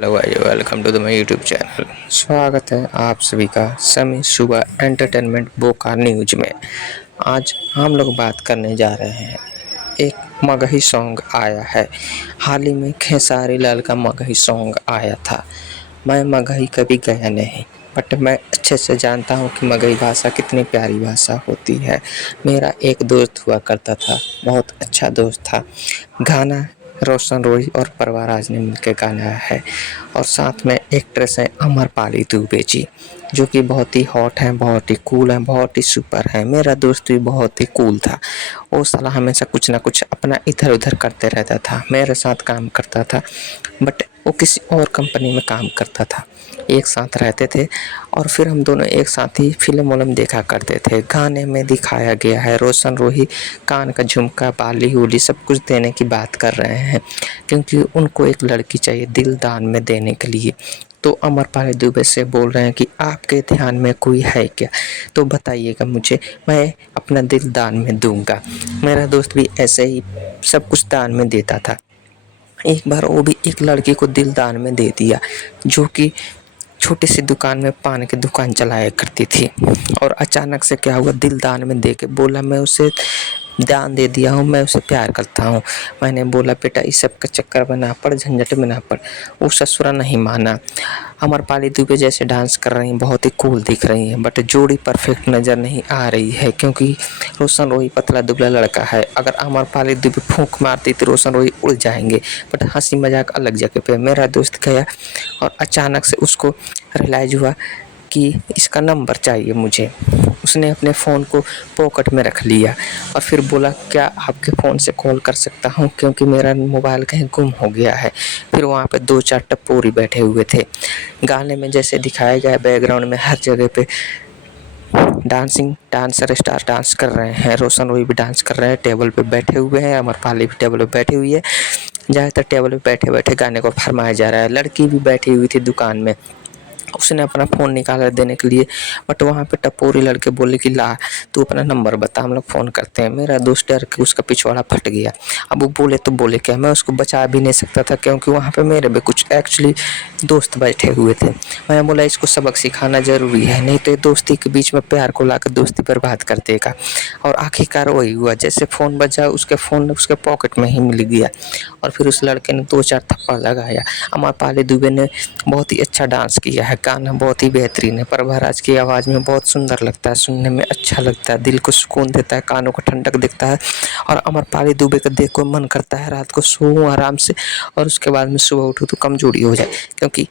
Hello भाई, welcome to the my YouTube channel. स्वागत है आप सभी का समी सुबह एंटरटेनमेंट बोकारो न्यूज में। आज हम लोग बात करने जा रहे हैं, एक मगही सॉन्ग आया है। हाल ही में खेसारी लाल का मगही सॉन्ग आया था। मैं मगही कभी गया नहीं, बट मैं अच्छे से जानता हूँ कि मगही भाषा कितनी प्यारी भाषा होती है। मेरा एक दोस्त हुआ करता था, बहुत अच्छा दोस्त था। गाना रोशन रोही और परवाराज ने मिलकर गाया है और साथ में एक्ट्रेस है अमरपाली दुबे जी, जो कि बहुत ही हॉट हैं, बहुत ही कूल हैं, बहुत ही सुपर है। मेरा दोस्त भी बहुत ही कूल था। वो साला हमेशा कुछ ना कुछ अपना इधर उधर करते रहता था, मेरे साथ काम करता था, बट वो किसी और कंपनी में काम करता था। एक साथ रहते थे और फिर हम दोनों एक साथ ही फिल्म वलम देखा करते थे। गाने में दिखाया गया है रोशन रोही कान का झुमका, बाली उली सब कुछ देने की बात कर रहे हैं, क्योंकि उनको एक लड़की चाहिए दिल दान में देने के लिए। तो अमरपाली दुबे से बोल रहे हैं कि आपके ध्यान में कोई है क्या, तो बताइएगा मुझे, मैं अपना दिल दान में दूंगा। मेरा दोस्त भी ऐसे ही सब कुछ दान में देता था। एक बार वो भी एक लड़की को दिल दान में दे दिया, जो कि छोटी सी दुकान में पान की दुकान चलाया करती थी। और अचानक से क्या हुआ, दिल दान में दे के बोला मैं उसे दान दे दिया हूँ, मैं उसे प्यार करता हूँ। मैंने बोला बेटा इस सब का चक्कर में ना पड़, झंझट में ना पड़। वो ससुरा नहीं माना। अमरपाली दुबे जैसे डांस कर रही हैं, बहुत ही कूल दिख रही हैं, बट जोड़ी परफेक्ट नज़र नहीं आ रही है, क्योंकि रोशन रोही पतला दुबला लड़का है। अगर अमरपाली दुबे फूंक मारती तो रोशन रोही उड़ जाएंगे, बट हंसी मजाक अलग जगह पे। मेरा दोस्त गया और अचानक से उसको रियलाइज़ हुआ कि इसका नंबर चाहिए मुझे। उसने अपने फ़ोन को पॉकेट में रख लिया और फिर बोला क्या आपके फ़ोन से कॉल कर सकता हूँ, क्योंकि मेरा मोबाइल कहीं गुम हो गया है। फिर वहाँ पे 2-4 टपोरी बैठे हुए थे। गाने में जैसे दिखाया गया बैकग्राउंड में हर जगह पे डांसर स्टार डांस कर रहे हैं। रोशन रोही भी डांस कर रहे हैं, टेबल पे बैठे हुए हैं। अमरपाली भी टेबल पे बैठी हुई है। ज़्यादातर टेबल पे बैठे बैठे गाने को फरमाया जा रहा है। लड़की भी बैठी हुई थी दुकान में, उसने अपना फ़ोन निकाला देने के लिए, बट वहाँ पे टपोरी लड़के बोले कि ला तू अपना नंबर बता, हम लोग फ़ोन करते हैं। मेरा दोस्त डर के उसका पिछवाड़ा फट गया। अब वो बोले तो बोले क्या, मैं उसको बचा भी नहीं सकता था, क्योंकि वहाँ पे मेरे भी कुछ एक्चुअली दोस्त बैठे हुए थे। मैं बोला इसको सबक सिखाना ज़रूरी है, नहीं तो दोस्ती के बीच में प्यार को लाकर दोस्ती बर्बाद कर देगा। और आखिरकार वही हुआ, जैसे फ़ोन बजा उसके फ़ोन उसके पॉकेट में ही मिल गया और फिर उस लड़के ने 2-4 थप्पड़ लगाया। अमरपाली दुबे ने बहुत ही अच्छा डांस किया है, गाना बहुत ही बेहतरीन है। परवाराज की आवाज़ में बहुत सुंदर लगता है, सुनने में अच्छा लगता है, दिल को सुकून देता है, कानों को ठंडक देता है। और अमरपाली दुबे को देख कर मन करता है रात को सोऊं आराम से और उसके बाद में सुबह उठूँ तो कमजोरी हो जाए, क्योंकि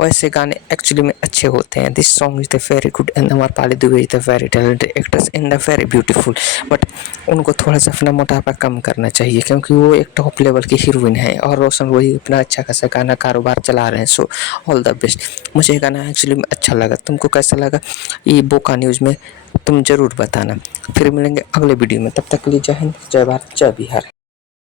वैसे गाने एक्चुअली में अच्छे होते हैं। This song is the very good and Amrapali Dubey is the very talented actress and the very beautiful. But उनको थोड़ा सा अपना मोटापा कम करना चाहिए, क्योंकि वो एक टॉप लेवल की हीरोइन है और रोशन वही अपना अच्छा खासा गाना कारोबार चला रहे हैं। So all the best. मुझे गाना एक्चुअली में अच्छा लगा, तुमको कैसा लगा ये बोका न्यूज़ में तुम ज़रूर बताना। फिर मिलेंगे अगले वीडियो में, तब तक के लिए जय हिंद, जय भारत, जय बिहार।